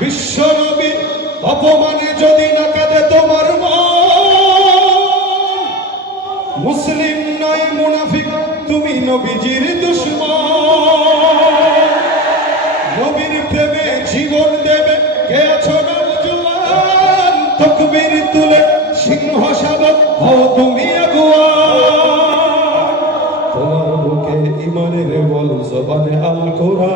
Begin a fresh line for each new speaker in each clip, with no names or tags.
বিশ্ব নবী, অপমানে যদি না কাঁদে তোমার মুসলিম নয়, মুনাফিক, তুমি নবীজির দুশ্মন। নবীর প্রেমে জীবন দেবে, কে আছো নওজোয়ান তকবীর তুলে সিংহ শাবক হও তুমি আগুয়ান। তোমার বুকে ইমানের বল জবানে আল কোরআন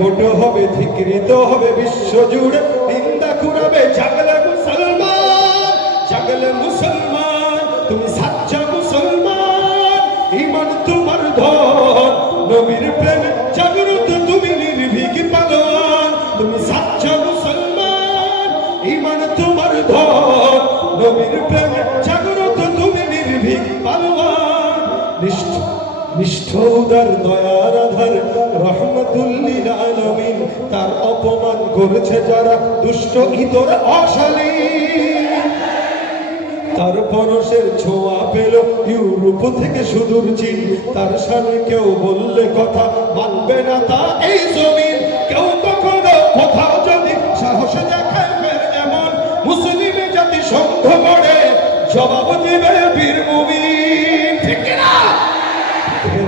বয়কট হবে, ধিকৃত হবে, বিশ্ব জুড়ে নিন্দা কুড়াবে। জাগলে মুসলমান জাগলে মুসলমান, তুমি সাচ্চা মুসলমান ইমান তোমার ধন, নবীর প্রেমে, জাগ্রত তুমি নির্ভীক পালোয়ান তুমি সাচ্চা মুসলমান ইমান তোমার ধন, নবীর প্রেমে, জাগ্রত তুমি নির্ভীক পালোয়ান নিষ্ঠ নিষ্ঠ উদার দয়ার আধার রহমতুল্লিল আলমিন। তার অপমান করেছে যারা দুষ্ট, ইতর অশালীন। তার পরশের ছোঁয়া পেল ইউরোপ থেকে সুদূর চীন। তার সামনে কেউ বললে কথা মানবে না তা এই জমিন। কেউ কখনো কোথাও যদি সাহস দেখায় এমন মুসলিম জাতি সংঘ করে জবাব দিবে বীর মুমিন। ঠিক